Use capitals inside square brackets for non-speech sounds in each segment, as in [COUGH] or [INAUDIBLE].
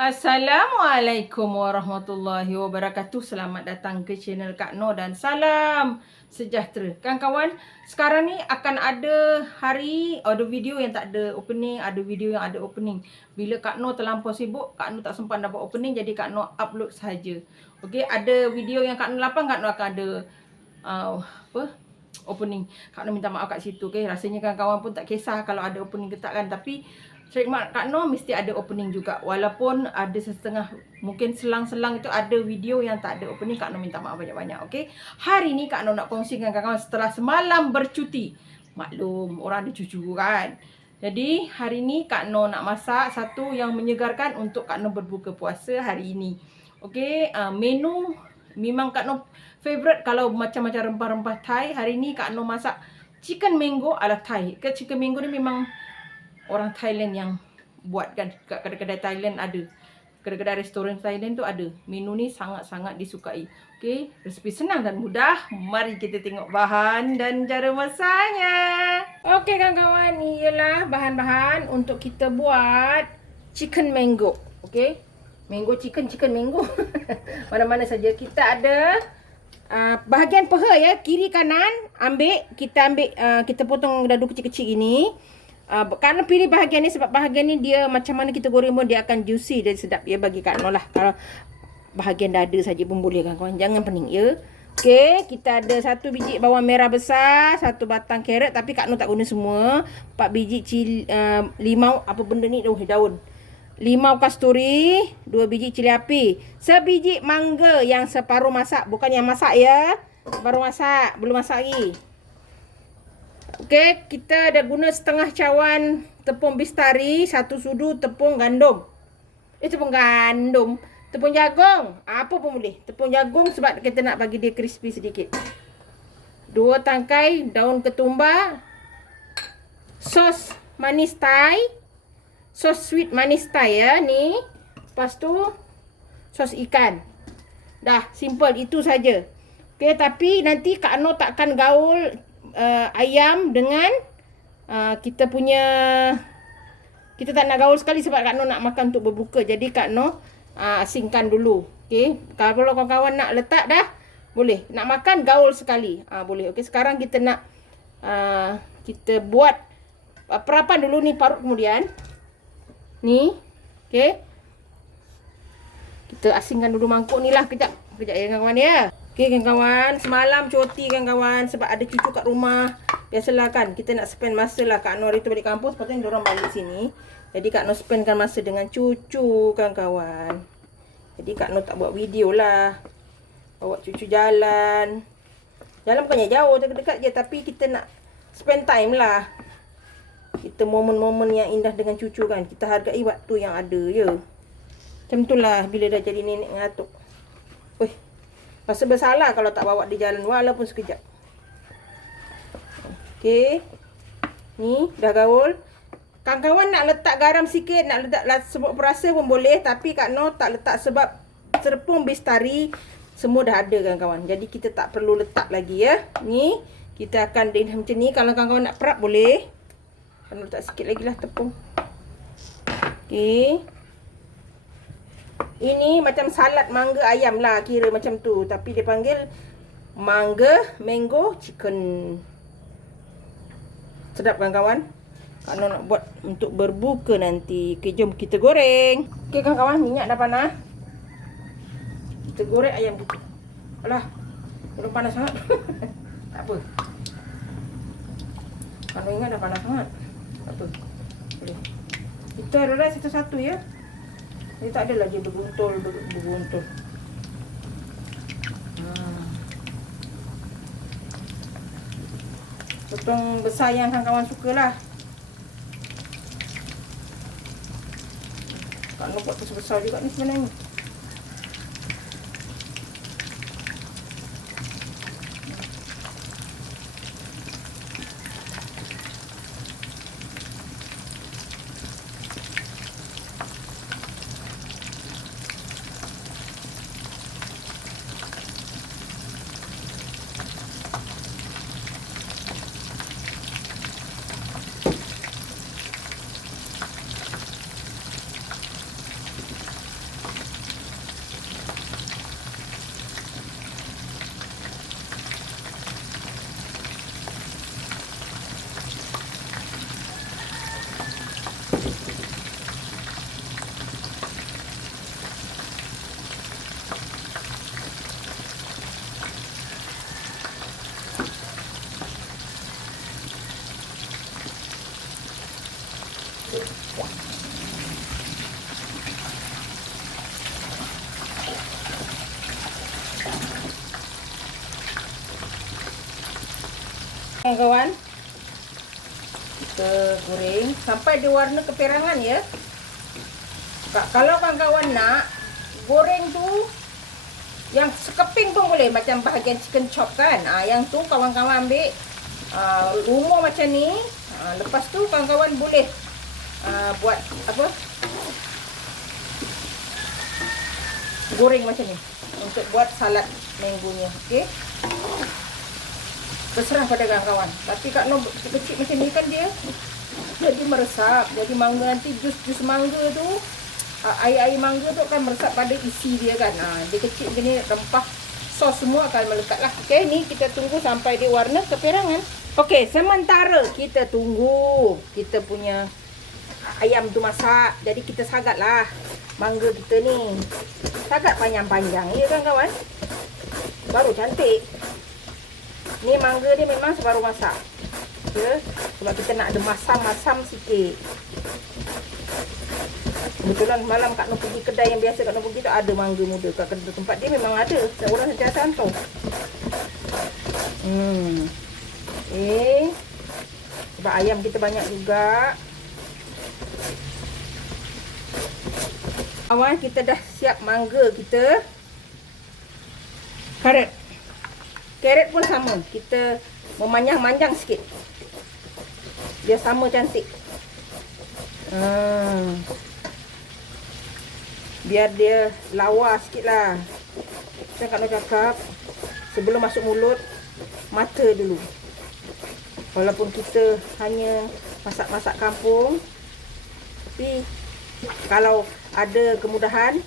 Assalamualaikum warahmatullahi wabarakatuh. Selamat datang ke channel Kak Noh dan salam sejahtera. Kan kawan, sekarang ni akan ada hari ada video yang tak ada opening, ada video yang ada opening. Bila Kak Noh terlampau sibuk, Kak Noh tak sempat dapat opening jadi Kak Noh upload saja. Okey, ada video yang Kak Noh lapang, Kak Noh akan ada uh, apa? Opening. Kak Noh minta maaf kat situ. Okay? Rasanya kan kawan pun tak kisah kalau ada opening ke tak kan. Tapi Trademark Kak Noh mesti ada opening juga. Walaupun ada setengah, mungkin selang-selang itu ada video yang tak ada opening. Kak Noh minta maaf banyak-banyak. Okay. Hari ni Kak Noh nak kongsikan kawan-kawan setelah semalam bercuti. Maklum, orang ada cucu kan. Jadi hari ni Kak Noh nak masak satu yang menyegarkan untuk Kak Noh berbuka puasa hari ini. Okay, uh, menu memang Kak Noh favorite kalau macam-macam rempah-rempah Thai. Hari ni Kak Noh masak chicken mango ala Thai. Ke chicken mango ni memang orang Thailand yang buat kan kat kedai-kedai Thailand ada. Kedai-kedai restoran Thailand tu ada. Menu ni sangat-sangat disukai. Okey, resipi senang dan mudah. Mari kita tengok bahan dan cara masaknya. Okey kawan-kawan, ialah bahan-bahan untuk kita buat chicken mango. Okey. Mango chicken, chicken mango. [LAUGHS] Mana-mana saja kita ada uh, bahagian peha ya, kiri kanan ambil, kita ambil uh, kita potong dadu kecil-kecil gini. Uh, kerana pilih bahagian ni sebab bahagian ni dia macam mana kita goreng pun dia akan juicy dan sedap ya bagi Kak Noh lah. Kalau bahagian dada saja pun boleh kan kawan. Jangan pening ya. Okey, kita ada satu biji bawang merah besar, satu batang carrot tapi Kak Noh tak guna semua. Empat biji cili, uh, limau apa benda ni? Oh, daun. Limau kasturi, dua biji cili api. Sebiji mangga yang separuh masak, bukan yang masak ya. Baru masak, belum masak lagi. Okey, kita dah guna setengah cawan tepung bistari, satu sudu tepung gandum. Eh, tepung gandum. Tepung jagung. Apa pun boleh. Tepung jagung sebab kita nak bagi dia crispy sedikit. Dua tangkai daun ketumbar. Sos manis Thai. Sos sweet manis Thai ya. Ni. Lepas tu, sos ikan. Dah, simple. Itu saja. Okey, tapi nanti Kak Noh takkan gaul uh, ayam dengan uh, kita punya kita tak nak gaul sekali sebab Kak Noh nak makan untuk berbuka. Jadi Kak Noh uh, asingkan dulu. Okey. Kalau kawan-kawan nak letak dah boleh. Nak makan gaul sekali. Uh, boleh. Okey, sekarang kita nak uh, kita buat uh, perapan dulu ni parut kemudian. Ni. Okey. Kita asingkan dulu mangkuk ni lah kejap. Kejap ya kawan-kawan ya. Okey kawan-kawan, semalam cuti kan kawan sebab ada cucu kat rumah. Biasalah kan, kita nak spend masa lah Kak Nur itu balik kampus, patutnya orang balik sini. Jadi Kak Nur spendkan masa dengan cucu kan kawan. Jadi Kak Nur tak buat video lah. Bawa cucu jalan. Jalan bukannya jauh, dekat-dekat je. Tapi kita nak spend time lah. Kita momen-momen yang indah dengan cucu kan. Kita hargai waktu yang ada ya. Macam tu lah bila dah jadi nenek ngatuk. Wih. Rasa bersalah kalau tak bawa di jalan walaupun sekejap. Okey. Ni dah gaul. Kawan-kawan nak letak garam sikit, nak letak sebab perasa pun boleh. Tapi Kak Noh tak letak sebab serpung bistari semua dah ada kawan-kawan. Jadi kita tak perlu letak lagi ya. Ni kita akan dia macam ni. Kalau kawan-kawan nak perap boleh. Kena letak sikit lagi lah tepung. Okey. Ini macam salad mangga ayam lah kira macam tu. Tapi dia panggil mangga mango chicken. Sedap kan kawan? Kalau nak buat untuk berbuka nanti. Okay, jom kita goreng. Okay kan kawan, minyak dah panas. Kita goreng ayam kita. Alah, belum panas sangat. [LAUGHS] tak apa. Kalau ingat dah panas sangat. Apa. Kita ada satu-satu ya. Dia tak ada lagi berbuntul berbuntul. Hmm. Potong besar yang kawan-kawan sukalah. Tak nak buat besar juga ni sebenarnya. kawan kita goreng sampai dia warna keperangan ya. Kalau kawan-kawan nak goreng tu yang sekeping pun boleh macam bahagian chicken chop kan. Ha, yang tu kawan-kawan ambil uh, rumah macam ni. Ha, lepas tu kawan-kawan boleh uh, buat apa? Goreng macam ni untuk buat salad minggunya. Okey terserah pada kawan-kawan. Tapi Kak Noh kecil macam ni kan dia jadi meresap. Jadi mangga nanti jus-jus mangga tu air-air mangga tu akan meresap pada isi dia kan. Ha, dia kecil macam ni rempah sos semua akan melekat lah. Okey ni kita tunggu sampai dia warna keperangan. Okey sementara kita tunggu kita punya ayam tu masak. Jadi kita sagat lah mangga kita ni. Sagat panjang-panjang ya kan kawan. Baru cantik. Ni mangga dia memang sebaru masak. Ya, sebab kita nak ada masam-masam sikit. Kebetulan malam Kak Noh pergi kedai yang biasa Kak Noh pergi tu ada mangga muda. Kat kedai tempat dia memang ada. Setiap orang sentiasa hantar. Hmm. Eh. Sebab ayam kita banyak juga. Awal kita dah siap mangga kita. Karet. Carrot pun sama. Kita memanjang-manjang sikit. Dia sama cantik. Hmm. Biar dia lawa sikit lah. Saya nak cakap. Sebelum masuk mulut. Mata dulu. Walaupun kita hanya masak-masak kampung. Tapi. Kalau ada kemudahan.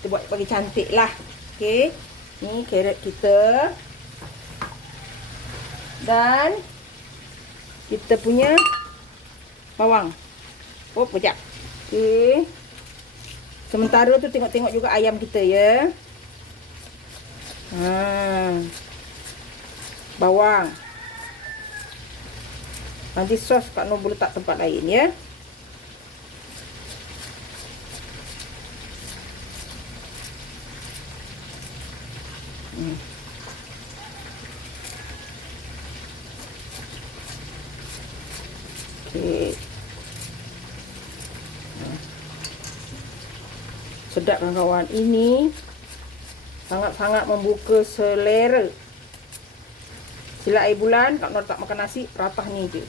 Kita buat bagi cantik lah. Okay. Ni carrot kita. Dan kita punya bawang. Oh, kejap. Okey. Sementara tu tengok-tengok juga ayam kita ya. Ha. Bawang. Nanti sos Kak Nur boleh letak tempat lain ya. Hmm. Okey. Sedap kawan-kawan. Ini sangat-sangat membuka selera. Sila air bulan, Kak Nur tak makan nasi, ratah ni je.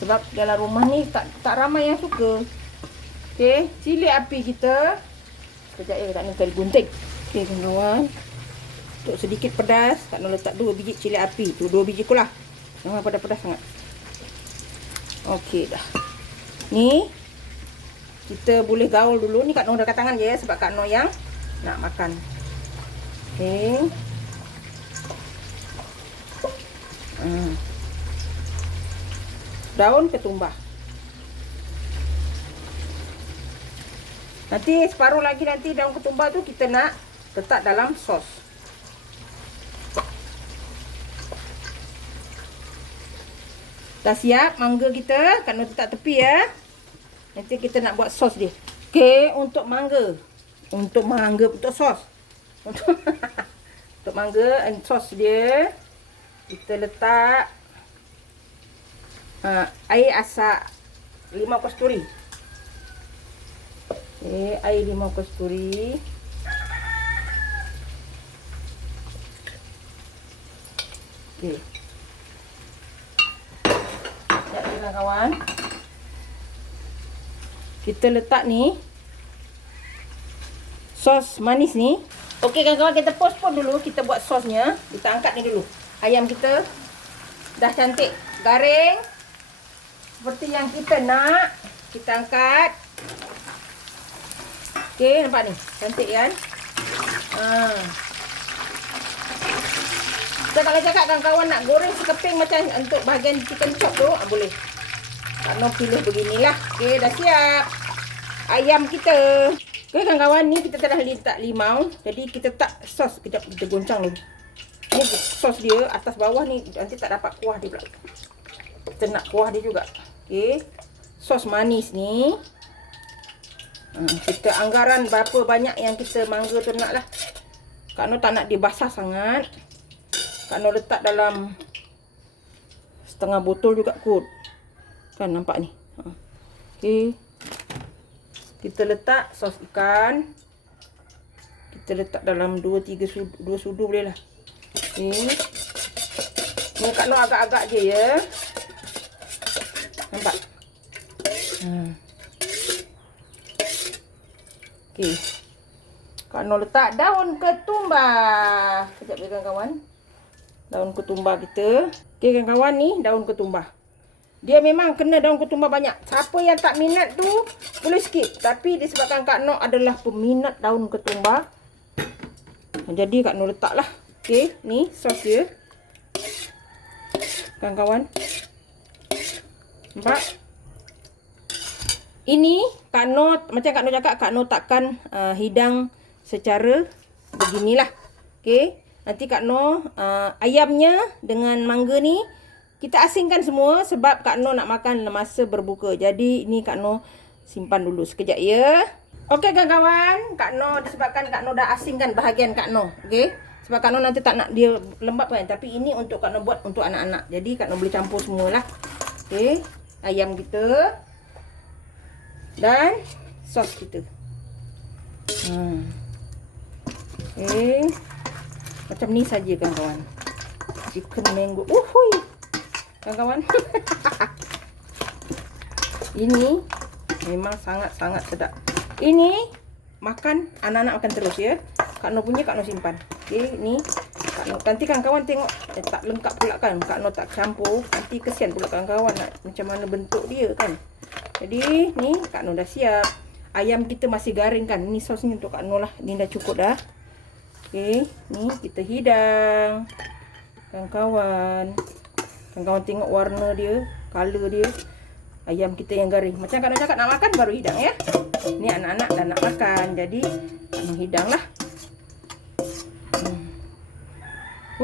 Sebab dalam rumah ni tak tak ramai yang suka. Okey, cili api kita. Sekejap ya, Kak Nur kali gunting. Okey, kawan-kawan. Untuk sedikit pedas, Kak Nur letak dua biji cili api. Tu dua biji kulah. Jangan pedas-pedas sangat. Okey dah. Ni kita boleh gaul dulu ni Kak Noh dah tangan je ya sebab Kak Noh yang nak makan. Okey. Hmm. Daun ketumbar. Nanti separuh lagi nanti daun ketumbar tu kita nak letak dalam sos. Dah siap mangga kita. Kena letak tepi ya. Nanti kita nak buat sos dia. Okey, untuk mangga. Untuk mangga, untuk sos. [LAUGHS] Untuk, untuk mangga and sos dia. Kita letak uh, air asak limau kasturi. Okey, air limau kasturi. Okey. kawan-kawan. Kita letak ni. Sos manis ni. Okey kawan-kawan kita postpone dulu. Kita buat sosnya. Kita angkat ni dulu. Ayam kita. Dah cantik. Garing. Seperti yang kita nak. Kita angkat. Okey nampak ni. Cantik kan. Haa. Saya kalau cakap kawan-kawan nak goreng sekeping macam untuk bahagian chicken chop tu, ah, boleh. Tak nak pilih beginilah. Okey, dah siap. Ayam kita. Okey, kawan-kawan ni kita telah letak limau. Jadi kita tak sos. Kejap kita goncang dulu. Ni sos dia atas bawah ni nanti tak dapat kuah dia pula. Kita nak kuah dia juga. Okey. Sos manis ni. Hmm, kita anggaran berapa banyak yang kita mangga tu nak lah. Kak Nur tak nak dia basah sangat. Kak Nur letak dalam setengah botol juga kot. Kan nampak ni. Ha. Okey. Kita letak sos ikan. Kita letak dalam 2 3 sudu, 2 sudu boleh lah. Okey. Ni kat luar agak-agak je ya. Nampak? Hmm. Okey. Kak Nur letak daun ketumbar. Sekejap ya kawan-kawan. Daun ketumbar kita. Okey kawan-kawan ni daun ketumbar. Dia memang kena daun ketumbar banyak. Siapa yang tak minat tu boleh skip. Tapi disebabkan Kak Nur adalah peminat daun ketumbar. Jadi Kak Nur letaklah. Okey, ni sos dia. Kawan-kawan. Nampak? Ini Kak Nur, macam Kak Nur cakap, Kak Nur takkan uh, hidang secara beginilah. Okey. Nanti Kak Nur, uh, ayamnya dengan mangga ni, kita asingkan semua sebab Kak Nur nak makan masa berbuka. Jadi ini Kak Nur simpan dulu sekejap ya. Okey kawan-kawan, Kak Nur disebabkan Kak Nur dah asingkan bahagian Kak Nur. Okey. Sebab Kak Nur nanti tak nak dia lembab kan. Tapi ini untuk Kak Nur buat untuk anak-anak. Jadi Kak Nur boleh campur semualah. Okey. Ayam kita. Dan sos kita. Hmm. Okay. Macam ni saja kawan-kawan. Chicken mango. Uhui. Kawan-kawan. [LAUGHS] Ini memang sangat-sangat sedap. Ini makan anak-anak makan terus ya. Kak Noh punya Kak Noh simpan. Okey, ni Kak Noh nanti kawan-kawan tengok eh, tak lengkap pula kan. Kak Noh tak campur. Nanti kesian pula kawan-kawan nak macam mana bentuk dia kan. Jadi ni Kak Noh dah siap. Ayam kita masih garing kan. Ni sos ni untuk Kak Noh lah. Ni dah cukup dah. Okey, ni kita hidang. Kawan-kawan. Kawan-kawan tengok warna dia, color dia. Ayam kita yang garing. Macam Noh cakap nak makan baru hidang ya. Ni anak-anak dah nak makan. Jadi Kak Noh hidang lah. Hmm.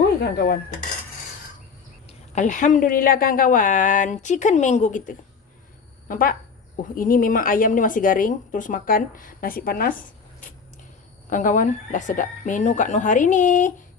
Ui kawan-kawan. Alhamdulillah kawan-kawan. Chicken mango kita. Nampak? Oh, ini memang ayam ni masih garing. Terus makan nasi panas. Kawan-kawan, dah sedap. Menu Kak Noh hari ni,